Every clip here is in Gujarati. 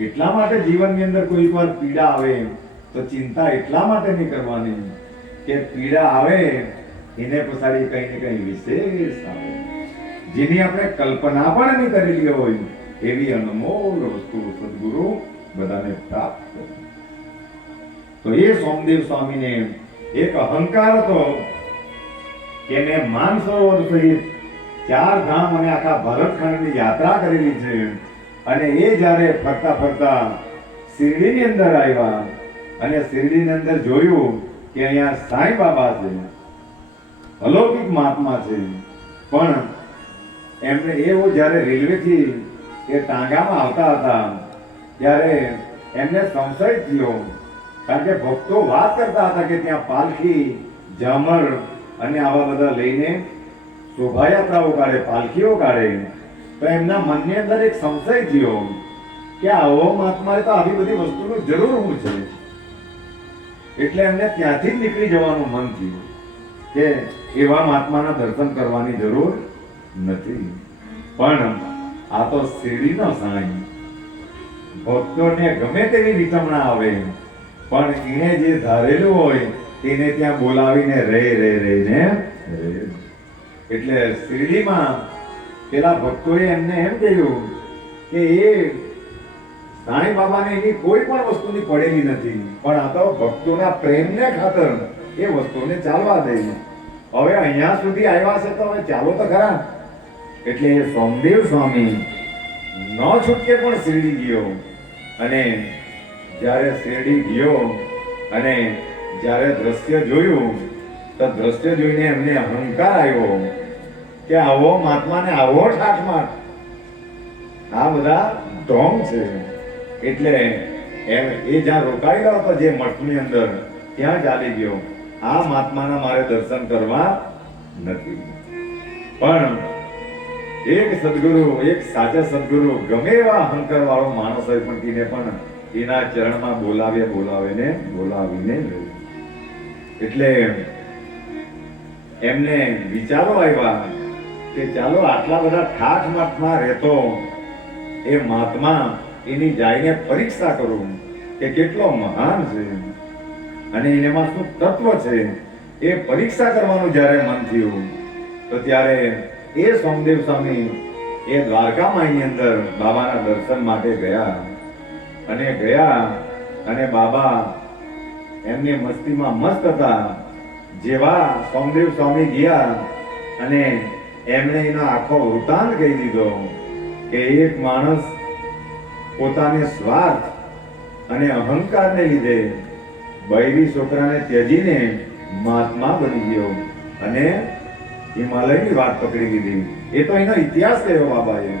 એટલા માટે જીવનની અંદર કોઈ વાર પીડા આવે તો ચિંતા એટલા માટે નહીં કરવાની કે પીડા આવે, એને પસારી કઈ ને કઈ વિશેષ આવે. જેની આપણે કલ્પના પણ નહીં કરેલી હોય, એવી અનમોલ વસ્તુ સદગુરુ બધાને પ્રાપ્ત તો એ સોમદેવ સ્વામીને એક અહંકાર હતો કે મેં માનસરોવર સહિત ચાર ધામ અને આખા ભારતખંડની યાત્રા કરેલી છે. અને એ જ્યારે ફરતા ફરતા શિરડીની અંદર આવ્યા અને શિરડીની અંદર જોયું કે અહીંયા સાંઈ બાબા છે, અલૌકિક મહાત્મા છે, પણ એમને એવો જ્યારે રેલવેથી એ ટાંગામાં આવતા હતા, ત્યારે એમને સંશય થયો, કારણ કે ભક્તો વાત કરતા હતા કે ત્યાં પાલખી જામર અને આવા બધા લઈને શોભાયાત્રાઓ કાઢે, પાલખીઓ કાઢે. તો એમના મનની અંદર એક સંશય થયો કે આવો મહાત્માએ તો આવી બધી વસ્તુનું જરૂર હું છે. એટલે એમને ત્યાંથી જ નીકળી જવાનું મન થયું કે એવા મહાત્માના દર્શન કરવાની જરૂર નથી. પણ આ તો શિરડીનો સાંઈ. ભક્તોને ગમે તેવી વિટમણા આવે, પણ એને જે ધારેલું હોય તેને ત્યાં બોલાવીને રે રે રે. એટલે શિરડીમાં પેલા ભક્તોએ એમને એમ કહ્યું કે એ સાંઈ બાબાને એની કોઈ પણ વસ્તુની પડેલી નથી, પણ આ તો ભક્તોના પ્રેમને ખાતર એ વસ્તુને ચાલવા દે હવે અહીંયા સુધી આવ્યા છે તો હવે ચાલો તો ખરા. એટલે સોમદેવ સ્વામી ન છૂટકે પણ શિરડી ગયો. અને જ્યારે શિરડી ગયો અને જ્યારે દ્રશ્ય જોયું, તો દ્રશ્ય જોઈને એમને અહંકાર આવ્યો. કે આવો મહાત્માને આવો ઠાઠમાઠ આ બધા ઢોંગ છે. એટલે એમ એ જ્યાં રોકાયેલો હતો જે મઠની અંદર, ત્યાં ચાલી ગયો. આ મહાત્માના મારે દર્શન કરવા નથી. પણ એક સદગુરુ, એક સાચા સદગુરુ, ગમે એવા અહંકાર વાળો માણસ હોય પણ તેને પણ એના ચરણમાં બોલાવે, બોલાવીને બોલાવીને. એટલે એમને વિચારો આવ્યા કે ચાલો આટલા બધા ઠાઠ માઠમાં રહેતો એ મહાત્મા એની જાઈને પરીક્ષા કરું કે કેટલો મહાન છે. અને એમાં શું તત્વ છે એ પરીક્ષા કરવાનું જ્યારે મન થયું, તો ત્યારે એ સોમદેવ સ્વામી એ દ્વારકા દ્વારકામાની અંદર બાબાના દર્શન માટે ગયા. અને ગયા અને બાબા એમની મસ્તીમાં મસ્ત હતા, જેવા સોમદેવ સ્વામી ગયા અને એમણે એનો આખો વૃતાંત કહી દીધો કે એક માણસ પોતાને સ્વાર્થ અને અહંકારને લીધે બૈરી છોકરાને ત્યજીને મહાત્મા બની ગયો અને હિમાલયની વાત પકડી લીધી. એ તો એનો ઇતિહાસ કહેવો બાબાએ.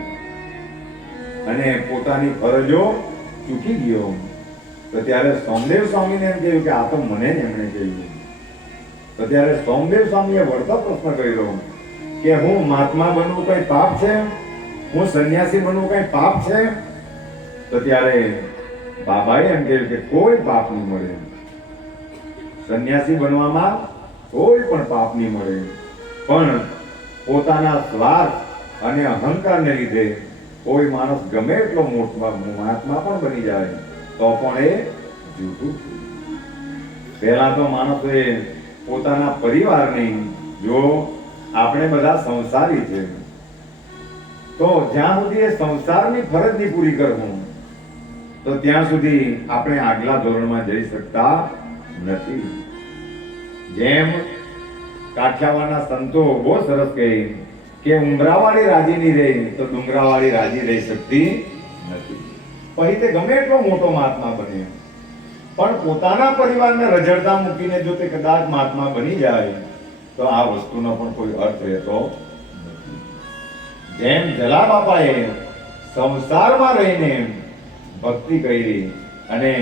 અને પોતાની ફરજો ચૂકી ગયો. તો ત્યારે સોમદેવ સ્વામીને એમ કહ્યું કે આ તો મને જ એમણે કહ્યું. તો ત્યારે સોમદેવ સ્વામીએ વળતો પ્રશ્ન કર્યો. કે હું મહાત્મા બનવું કઈ પાપ છે? હું સંન્યાસી બનવું કઈ પાપ છે? તો ત્યારે બાબાએ એમ કહ્યું કે કોઈ પાપ નહીં મળે. સંન્યાસી બનવામાં કોઈ પણ પાપ નહીં મળે. પણ પોતાના સ્વાર્થ અને અહંકારને લીધે કોઈ માણસ ગમે એટલો મોટો મહાત્મા પણ બની જાય, તો પણ એ જૂઠું પહેલા તો માણસે પોતાના પરિવારની જો આપણે બધા સંસારી છે. તો જ્યાં સુધી એ સંસારની ફરજની પૂરી કરવું, તો ત્યાં સુધી આપણે આગલા ધોરણમાં જઈ શકતા નથી. જેમ કાઠિયાવાડના સંતો બહુ સરસ કહે કે ઉમરાવાળી રાજી નહીં રહી, તો ડુંગરાવાળી રાજી રહી શકતી નથી. પછી તે ગમે એટલો મોટો મહાત્મા બને. પણ પોતાના પરિવારને રજડતા મૂકીને જો તે કદાચ મહાત્મા બની જાય તો આ વસ્તુનો પણ કોઈ અર્થ રહેતો નથી. જેમ જલા બાપાએ સંસારમાં રહીને ભક્તિ કરી અને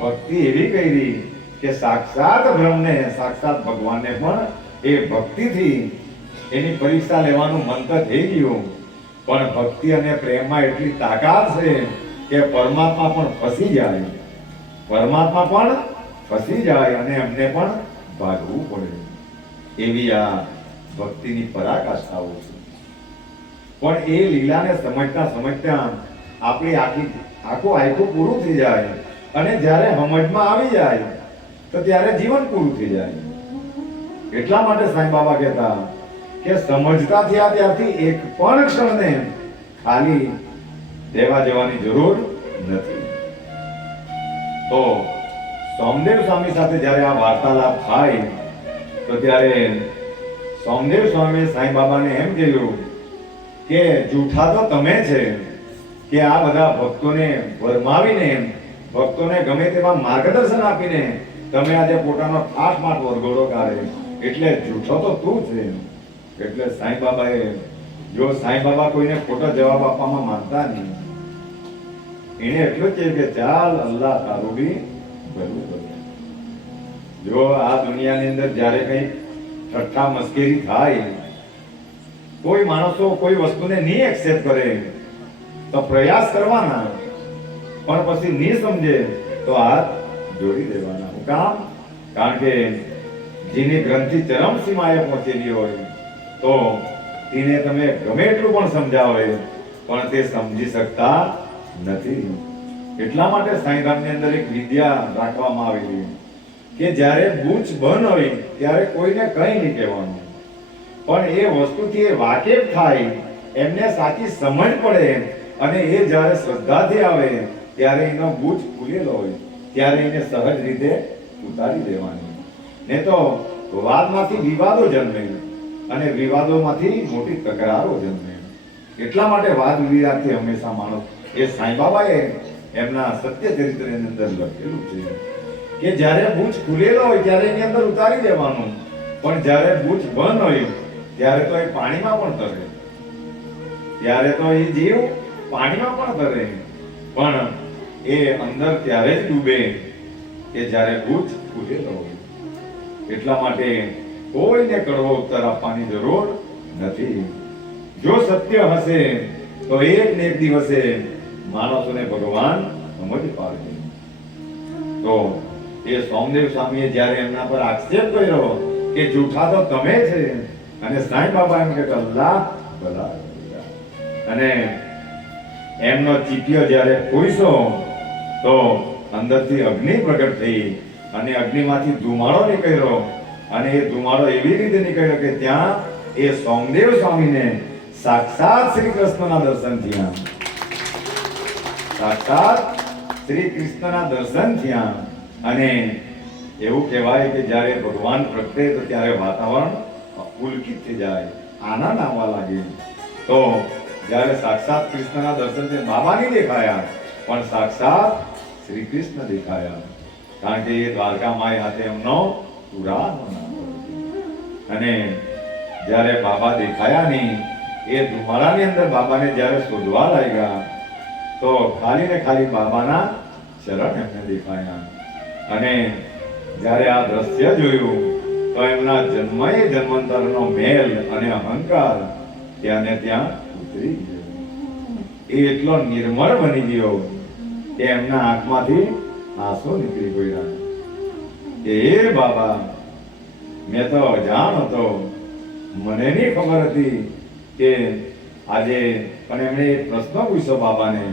ભક્તિ એવી કરી કે સાક્ષાત બ્રહ્મને, સાક્ષાત ભગવાનને પણ એ ભક્તિથી એની પરીક્ષા લેવાનું મન તો થઈ ગયું. પણ ભક્તિ અને પ્રેમમાં એટલી તાકાત છે કે પરમાત્મા પણ ફસી જાય. પરમાત્મા પણ ફસી જાય અને એમને પણ ભાગવું પડે. એવી આ ભક્તિની પરાકાષ્ઠાઓ છે. પણ એ લીલાને સમજતા સમજતા આપણી આખી આખું આખું પૂરું થઈ જાય અને જ્યારે સમજમાં આવી જાય, તો ત્યારે જીવન પૂરું થઈ જાય. એટલા માટે સાંઈ બાબા કહેતા કે સમજતા થયા ત્યારથી એક પણ ક્ષણને ખાલી દેવા જવાની જરૂર નથી. તો સોમદેવ સ્વામી સાથે જ્યારે આ વાર્તાલાપ થાય તો ત્યારે સોમદેવ સ્વામી સાંઈ બાબાને એમ કહ્યું કે જૂઠા તો તમે છે, કે આ બધા ભક્તોને વરમાવીને, ભક્તોને ગમે તેવા માર્ગદર્શન આપીને તમે આજે પોતાનો ઠાઠ માઠ વરઘોડો કાઢે. એટલે જૂઠો તો તું છે. એટલે સાંઈ બાબાએ જો સાંઈ બાબા કોઈને ખોટો જવાબ આપવામાં માનતા નહીં, એને એટલું કહ્યું કે ચાલ અલ્લાહ તારું બી ભલું. જો આ દુનિયાની અંદર જ્યારે કંઈ ઠઠ્ઠા મસ્કરી થાય, કોઈ માણસો કોઈ વસ્તુને નહીં એક્સેપ્ટ કરે, તો પ્રયાસ કરવાના. પણ પછી નહીં સમજે, તો હાથ જોડી દેવાના. કામ? કારણ કે જેની ગ્રંથિ ચરમ સીમાએ પહોંચેલી હોય, તો તેને તમે ગમે એટલું પણ સમજાવે, પણ તે સમજી શકતા નથી. એટલા માટે સાંઈધામની અંદર એક વિદ્યા રાખવામાં આવેલી. કે જ્યારે બૂચ બંધ હોય, ત્યારે કોઈને કંઈ નહીં કહેવાનું. પણ એ વસ્તુથી એ વાકેફ થાય, એમને સાચી સમજ પડે અને એ જ્યારે શ્રદ્ધાથી આવે, ત્યારે એનો બૂચ ખુલેલો હોય, ત્યારે એને સહજ રીતે ઉતારી દેવાની. ને તો વાદમાંથી વિવાદો જન્મે અને વિવાદોમાંથી મોટી તકરારો જન્મે. એટલા માટે વાદ વિવાદથી હંમેશા માણસ એ સાંઈ બાબાએ એમના સત્ય ચરિત્રની અંદર લખેલું છે. કે જ્યારે બૂચ ખુલેલો હોય ત્યારે એની અંદર ઉતારી દેવાનું. પણ જ્યારે બૂચ બંધ હોય, ત્યારે તો એ પાણીમાં પણ તરે. ત્યારે તો એ જીવ પાણીમાં પણ તરે. પણ એ અંદર ત્યારે જ ડૂબે કે જ્યારે બૂચ ખુલેલો હોય. એટલા માટે કોઈને કડવો ઉત્તર આપવાની જરૂર નથી. જો સત્ય હશે, તો એક ને એક દિવસે માણસોને ભગવાન સમજ પાડશે તો એ સોમદેવ સ્વામીએ જ્યારે એમના પર આક્ષેપ કર્યો કે જૂઠા તો તમે છે, અને સાંઈ બાબા એમ કે ભલા ભલા. અને એમનો ચીપિયો જ્યારે પૂછો તો અંદરથી અગ્નિ પ્રગટ થઈ અને અગ્નિમાંથી ધુમાડો નીકળ્યો. અને એ ધુમાડો એવી રીતે નીકળ્યો કે ત્યાં એ સોમદેવ સ્વામીને સાક્ષાત શ્રી કૃષ્ણના દર્શન થયા. સાક્ષાત શ્રી કૃષ્ણના દર્શન થયા. અને એવું કહેવાય કે જ્યારે ભગવાન પ્રગટે તો ત્યારે વાતાવરણ પુલકિત થઈ જાય, આનંદ આવવા લાગે. તો જ્યારે સાક્ષાત કૃષ્ણના દર્શન છે બાબા નહીં દેખાયા, પણ સાક્ષાત શ્રી કૃષ્ણ દેખાયા. કારણ કે એ દ્વારકામાય હાથે એમનો પુરાનો નામ અને જ્યારે બાબા દેખાયા નહીં, એ ધુમાડાની અંદર બાબાને જ્યારે શોધવા લાગ્યા, તો ખાલી ને ખાલી બાબાના ચરણ એમને દેખાયા. અને જ્યારે આ દ્રશ્ય જોયું, તો એમના જન્મએ જન્માંતરનો મેલ અને અહંકાર ત્યાં ને ત્યાં ઉતરી ગયો. એ એટલો નિર્મળ બની ગયો કે એમના આંખમાંથી આંસુ નીકળી પડ્યા હે બાબા, મેં તો અજાણ હતો મને નહીં ખબર હતી કે આજે, પણ એમણે એક પ્રશ્ન પૂછ્યો બાબાને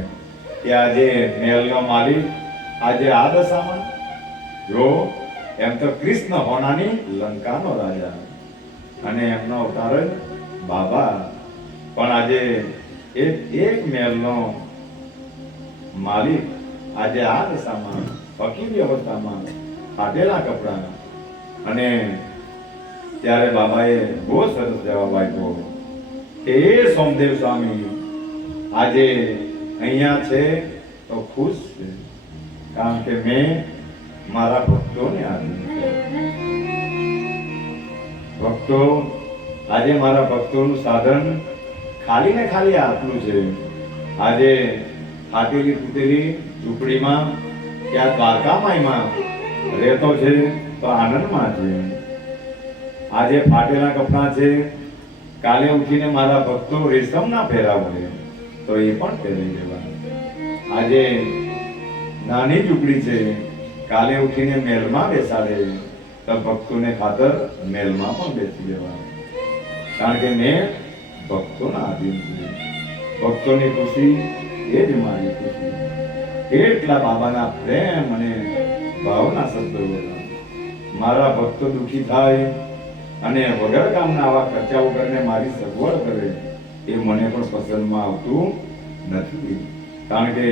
કે, આજે મહેલનો માલિક આજે આ દશામાં જો એમ તો કૃષ્ણ હોનાની લંકાનો રાજા. અને એમનો અવતાર બાબા. પણ આજે એક એક મહેલનો માલિક આજે આ દશામાં ફકીરી અવસ્થામાં ફાટેલા કપડા અને ત્યારે બાબાએ બહુ સરસ જવાબ આપ્યો એ સોમદેવ સ્વામી, આજે અહીંયા છે તો ખુશ છે. કારણ કે મેં મારા ભક્તોને આધીન ભક્તો, આજે મારા ભક્તોનું સાધન ખાલી ને ખાલી આટલું છે. આજે ફાટેલી તૂટેલી ઝૂંપડીમાં કે આ દ્વારકામાયમાં રહેતો છે, તો આનંદમાં છે. આજે ફાટેલા કપડાં છે, કાલે ઉઠીને મારા ભક્તો રેશમના પહેરાવે, તો એ પણ પહેરી લેવા. આજે નાની ઝૂંપડી છે કાલે ઉઠીને મેલમાં બેસાડે તો ભક્તોને ખાતર મેલમાં પણ બેસી દેવાનું કારણ કે મેં ભક્તોના આધીન છું. ભક્તોની ખુશી એ જ મારી ખુશી. એટલા બાબાના પ્રેમ અને ભાવના શબ્દો બોલ્યા. મારા ભક્તો દુઃખી થાય અને વગર કામના આવા ખર્ચા વગરને મારી સગવડ કરે, એ મને પણ પસંદમાં આવતું નથી. કારણ કે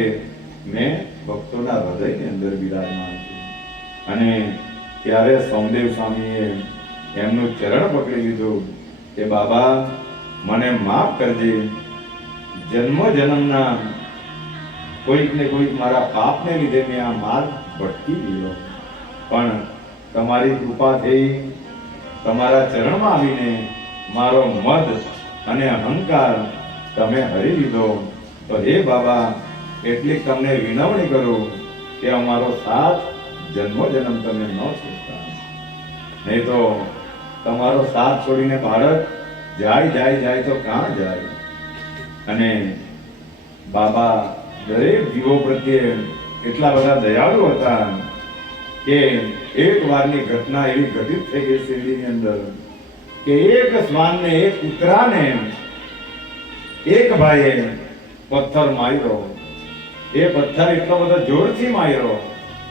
મેં ભક્તોના હૃદયની અંદર બિરાજમાન અને ત્યારે સોમદેવ સ્વામીએ એમનું ચરણ પકડી લીધું કે, બાબા, મને માફ કરજે. જન્મ જન્મના કોઈક ને કોઈક મારા પાપને લીધે મેં આ માર્ગ ભટકી ગયો. પણ તમારી કૃપાથી તમારા ચરણમાં આવીને મારો મદ અને અહંકાર તમે હરી લીધો. તો હે બાબા, એટલી તમને વિનવણી કરું કે અમારો સાથ જન્મો જન્મ તમે ન છૂટતા. નહીં તો તમારો સાથ છોડીને ભારત જાય જાય જાય તો કાં જાય? અને બાબા દરેક જીવો પ્રત્યે એટલા બધા દયાળુ હતા કે એક વારની ઘટના એવી ઘટિત થઈ ગઈ શિરડીની અંદર કે એક શ્વાનને, એક કૂતરાને એક ભાઈએ પથ્થર માર્યો. એ પથ્થર એટલો બધો જોરથી માર્યો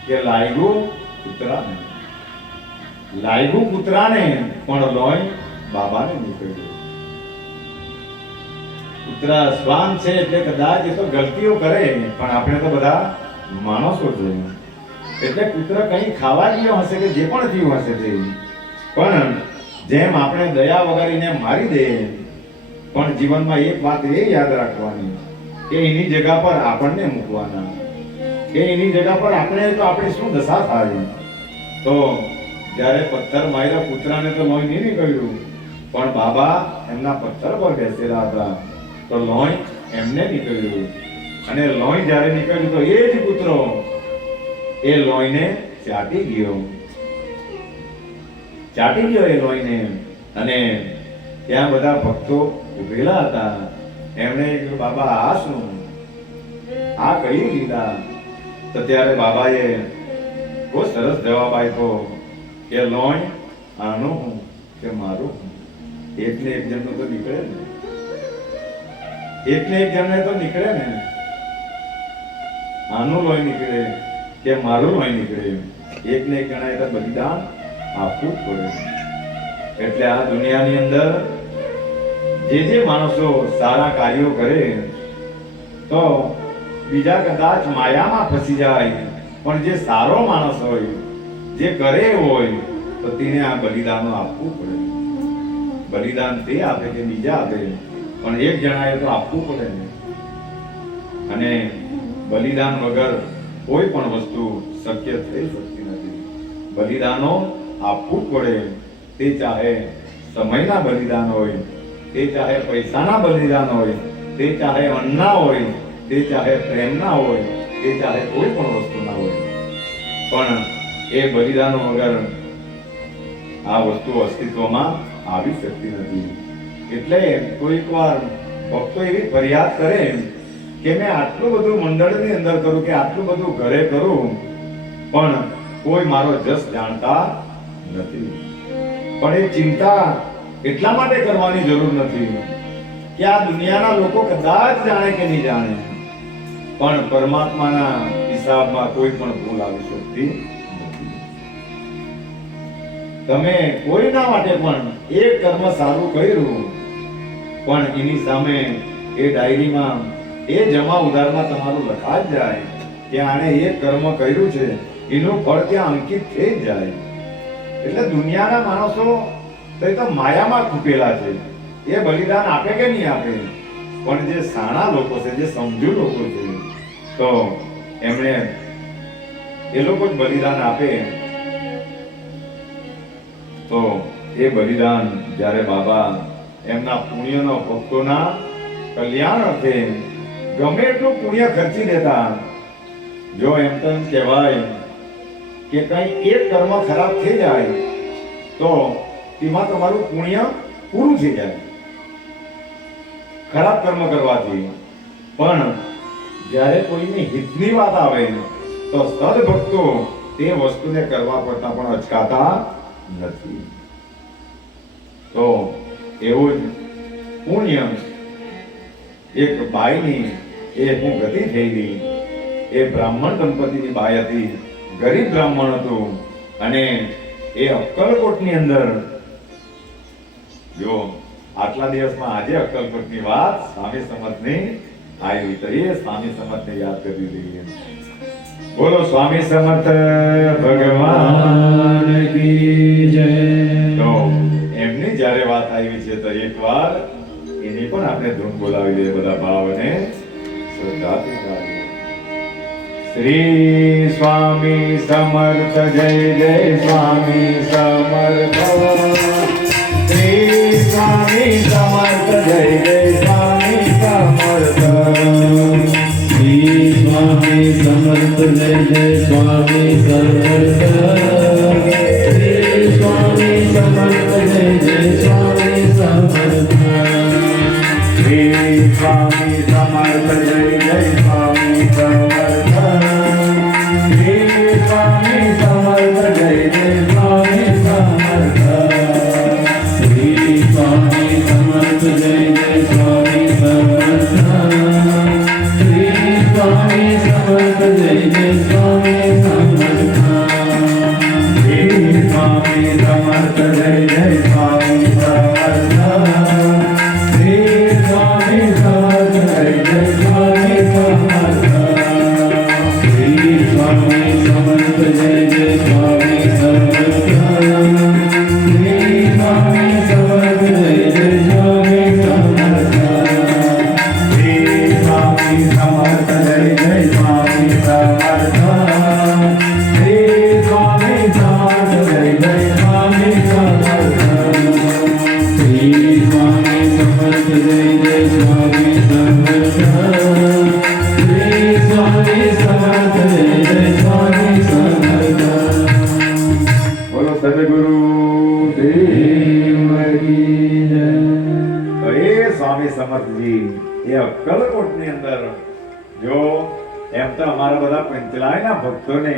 કે લાગ્યું કૂતરાને. લાગ્યું કૂતરાને પણ લોહી બાબાને નીકળ્યું. કૂતરા શ્વાન છે એટલે કદાચ એ તો ગલતીઓ કરે, પણ આપણે તો બધા માણસો જોઈએ એટલે કૂતરો કંઈ ખાવા ગયો હશે કે જે પણ થયું હશે તે. પણ જેમ આપણે દયા વગાડીને મારી દે, પણ જીવનમાં એક વાત એ યાદ રાખવાની કે એની જગ્યા પર આપણને મૂકવાના. કે એની જગ્યા પર આપણે તો આપણી શું દશા થાય? તો જ્યારે પથ્થર માર્યા કૂતરાને તો લોહી નહીં નીકળ્યું. પણ બાબા એમના પથ્થર પર બેસેલા હતા. તો લોહી એમને નીકળ્યું. અને લોહી જ્યારે નીકળ્યું તો એ જ કૂતરો એ લોહીને ચાટી ગયો. ચાટી ગયો એ લોહીને. અને ત્યાં બધા ભક્તો ઉભેલા હતા. એમણે બાબા, આ શું? આ કહી લીધા? તો ત્યારે બાબાએ બહુ સરસ જવાબ આપ્યો કે લોહી આનો હું કે મારું એકને એક જણનો તો નીકળે ને. એકને એક જણને તો નીકળે ને. આનું લોહી નીકળે કે મારું લોહી નીકળે એકને એક જણાએ તો બલિદાન આપવું જ પડે. એટલે આ દુનિયાની અંદર જે જે માણસો સારા કાર્યો કરે, તો બીજા કદાચ માયામાં ફસી જાય. પણ જે સારો માણસ હોય, જે કરે હોય, તો તેને આ બલિદાનો આપવું પડે. બલિદાન તે આપે કે બીજા આપે, પણ એક જણાએ તો આપવું પડે ને. અને બલિદાન વગર કોઈ પણ વસ્તુ શક્ય થઈ શકતી નથી. બલિદાનો આપવું પડે, તે ચાહે સમયના બલિદાન હોય, તે ચાહે પૈસાના બલિદાન હોય, તે ચાહે અન્ના હોય તે ચાહે પ્રેમના હોય તે ચાહે કોઈ પણ વસ્તુ ના હોય. પણ એ બલિદાનો વગર આ વસ્તુ અસ્તિત્વમાં આવી શકતી નથી. એટલે કોઈક વાર ભક્તો એવી ફરિયાદ કરે કે મેં આટલું બધું મંડળની અંદર કરું કે આટલું બધું ઘરે કરું, પણ કોઈ મારો જસ જાણતા નથી. પણ એ ચિંતા એટલા માટે કરવાની જરૂર નથી કે આ દુનિયાના લોકો કદાચ જાણે કે નહીં જાણે. પણ પરમાત્માના હિસાબમાં કોઈ પણ ભૂલ આવી શકતી તમે કોઈના માટે પણ એક કર્મ સારું કર્યું, પણ એની સામે એ ડાયરીમાં એ જમા ઉધારમાં તમારું લખા જ જાય કે આણે એક કર્મ કર્યું છે, એનું ફળ ત્યાં અંકિત થઈ જ જાય. એટલે દુનિયાના માણસો તો એ તો માયામાં ખૂપેલા છે. એ બલિદાન આપે કે નહીં આપે? પણ જે સાણા લોકો છે, જે સમજુ લોકો છે તો એમણે એ લોકો જ બલિદાન આપે તો એ બલિદાન જ્યારે બાબા એમના પુણ્યનો, ભક્તોના કલ્યાણ અર્થે ગમે એટલું પુણ્ય ખર્ચી દેતા, જો એમ તમ કહેવાય કે કંઈ એક કર્મ ખરાબ થઈ જાય, તો એમાં તમારું પુણ્ય પૂરું થઈ જાય. ખરાબ કર્મ કરવાથી. પણ જ્યારે કોઈની હિતની વાત આવે તો સદભક્તો તે વસ્તુને કરવા પડતા પણ અચકાતા નથી. તો એવું જ પુણ્ય એક બાઈની, એ હું ગતિ થયેલી એ બ્રાહ્મણ દંપતીની બાઈ હતી ગરીબ બ્રાહ્મણ હતું અને એ અક્કલકોટની અંદર, જો આટલા દિવસમાં આજે અક્કલકોટની વાત સ્વામી સમર્થની આવી તો એ સ્વામી સમર્થને યાદ કરી દઈએ બોલો સ્વામી સમર્થ ભગવાન કી જય. તો એમની જ્યારે વાત આવી છે તો એકવાર એની પણ આપણે ધૂન બોલાવી દઈએ બધા ભાવને. શ્રદ્ધાથી. શ્રી સ્વામી સમર્થ, જય જય સ્વામી સમર્થ. શ્રી સ્વામી સમર્થ, જય જય સ્વામી સ્વામી સમર્થ જય સ્વામી સમર્થ. સ્વામી સમર્થ જય સ્વામી સમર્થ. સ્વામી સમર્થ જય જય અમારા બધા પંચલાયના ભક્તોને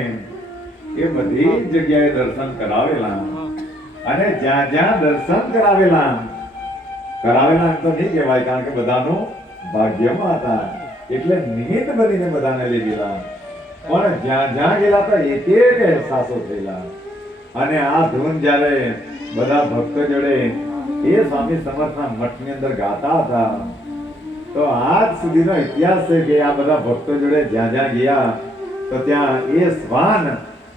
એ બધી જગ્યાએ દર્શન કરાવેલા. અને જ્યાં જ્યાં દર્શન કરાવેલા કરાવેલા તો નહીં કહેવાય, કારણ કે બધાનું ભાગ્યમાં હતા. એટલે નિમિત્ત બનીને બધાને લઈ ગયેલા. પણ જ્યાં જ્યાં ગયેલા તો એક એક અહેસાસો થયેલા. અને આ ધૂન જ્યારે બધા ભક્તો જોડે એ સ્વામી સમર્થના મઠની અંદર ગાતા હતા તો આજ સુધીનો ઇતિહાસ છે કે આ બધા ભક્તો જોડે જ્યાં જ્યાં ગયા, તો ત્યાં એ શ્વાન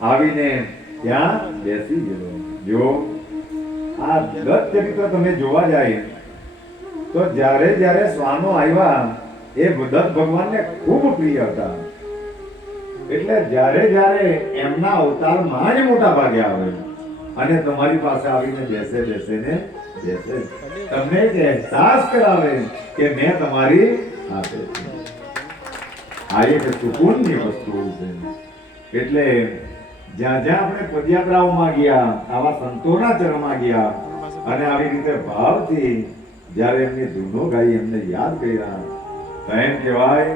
આવીને ત્યાં બેસી ગયો. જો, આ દત્ત ચરિત્ર તમે જોવા જાય, તો જ્યારે જ્યારે શ્વાનો આવ્યા, એ દત્ત ભગવાનને ખૂબ પ્રિય હતા. એટલે જ્યારે જ્યારે એમના અવતારમાં જ મોટા ભાગે આવે. અને તમારી પાસે આવીને બેસે બેસે ને તમને એક અહેસાસ કરાવે કે મેં તમારી સાથે આ એક સુકૂનની વસ્તુ છે. એટલે જ્યાં જ્યાં આપણે પદયાત્રાઓમાં ગયા આવા સંતોના ચરણમાં ગયા અને આવી રીતે ભાવથી જ્યારે એમની ધૂનો ગાઈ એમને યાદ કર્યા એમ કહેવાય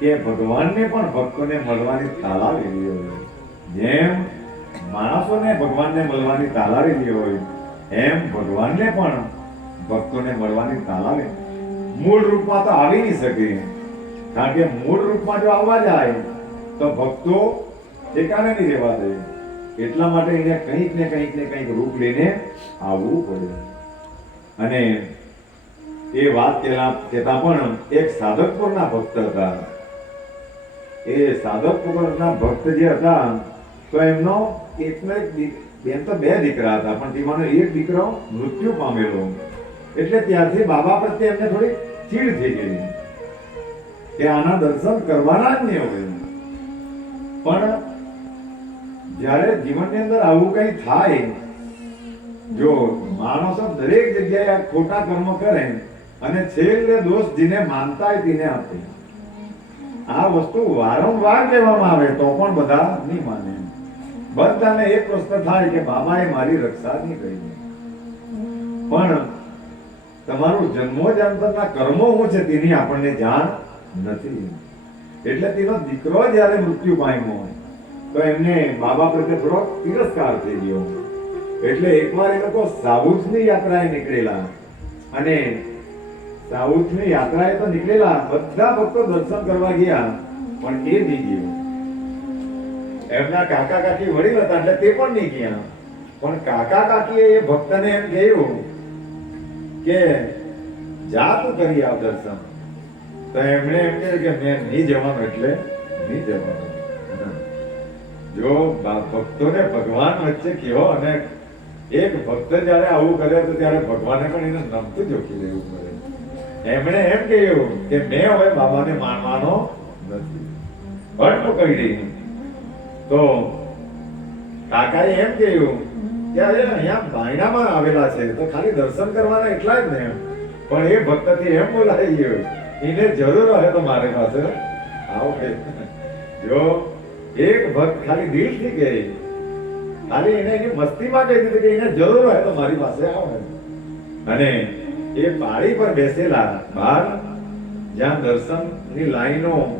કે ભગવાનને પણ ભક્તોને મળવાની તાલાવેલી હોય. જેમ માણસોને ભગવાનને મળવાની તાલાવેલી હોય એમ ભગવાનને પણ ભક્તોને મળવાની તાલાવે મૂળ રૂપમાં તો આવી નહીં શકે. કારણ કે મૂળ રૂપમાં જો આવવા જાય, તો ભક્તો ઠેકાણે નહીં રહેવા દે. એટલા માટે એને કંઈક ને કંઈક ને કંઈક રૂપ લઈને આવવું પડે. અને એ વાત કેલા કેતા પણ એક સાધકપુરના ભક્ત હતા. એ સાધકપુરના ભક્ત જે હતા, તો એમનો એકનો એક બેન તો બે દીકરા હતા, પણ તેમાંનો એક દીકરો મૃત્યુ પામેલો. એટલે ત્યારથી બાબા પ્રત્યે એમને થોડી ચીડ થઈ ગઈ. કે આના દર્શન કરવાના જ નહીં હવે પણ જ્યારે જીવનની અંદર આવું કંઈ થાય, જો માણસો દરેક જગ્યાએ ખોટા કર્મ કરે અને છેલ્લે દોષ જેને માનતા હોય તેને આપે. આ વસ્તુ વારંવાર કહેવામાં આવે તો પણ બધા નહીં માને. બધાને એ પ્રશ્ન થાય કે બાબાએ મારી રક્ષા નહીં કરી. પણ તમારું જન્મોજાંતરના કર્મો શું છે તેની આપણને જાણ નથી. એટલે તેનો દીકરો જ્યારે મૃત્યુ પામ્યો તો એમને બાબા પ્રત્યે થોડો તિરસ્કાર થઈ ગયો એટલે એકવાર એ લોકો સાઉથની યાત્રાએ નીકળેલા અને સાઉથની યાત્રાએ તો નીકળેલા, બધા ભક્તો દર્શન કરવા ગયા, પણ એ નહીં ગયો. એમના કાકા કાકી વડીલ હતા એટલે તે પણ નહીં ગયા. પણ કાકા કાકીએ એ ભક્તને એમ કહ્યું કે, જા તું કરી આવ દર્શન. તો એમણે એમ કહ્યું કે, મેં નહીં જવાનું એટલે નહીં જવાનું. જો ભક્તોને ભગવાન વચ્ચે કયો અને એક ભક્ત જ્યારે આવું કરે તો ત્યારે ભગવાને પણ એને નમતું જોખી લેવું પડે. એમણે એમ કહ્યું કે, મેં હવે બાબાને માનવાનો નથી. ભટ્ટ કહી રહી તો કાકાએ એમ કહ્યું કે અરે અહીંયા બાયણામાં આવેલા છે, તો ખાલી દર્શન કરવાના એટલા જ ને. પણ એ ભક્તથી એમ બોલાઈ ગયું એને જરૂર હોય તો મારી પાસે. આવો જો એક ભક્ત ખાલી દિલથી કહે, ખાલી એને એની મસ્તીમાં કહી દીધું કે એને જરૂર હોય તો મારી પાસે આવો અને એ પાળી પર બેસેલા બહાર જ્યાં દર્શનની લાઈનો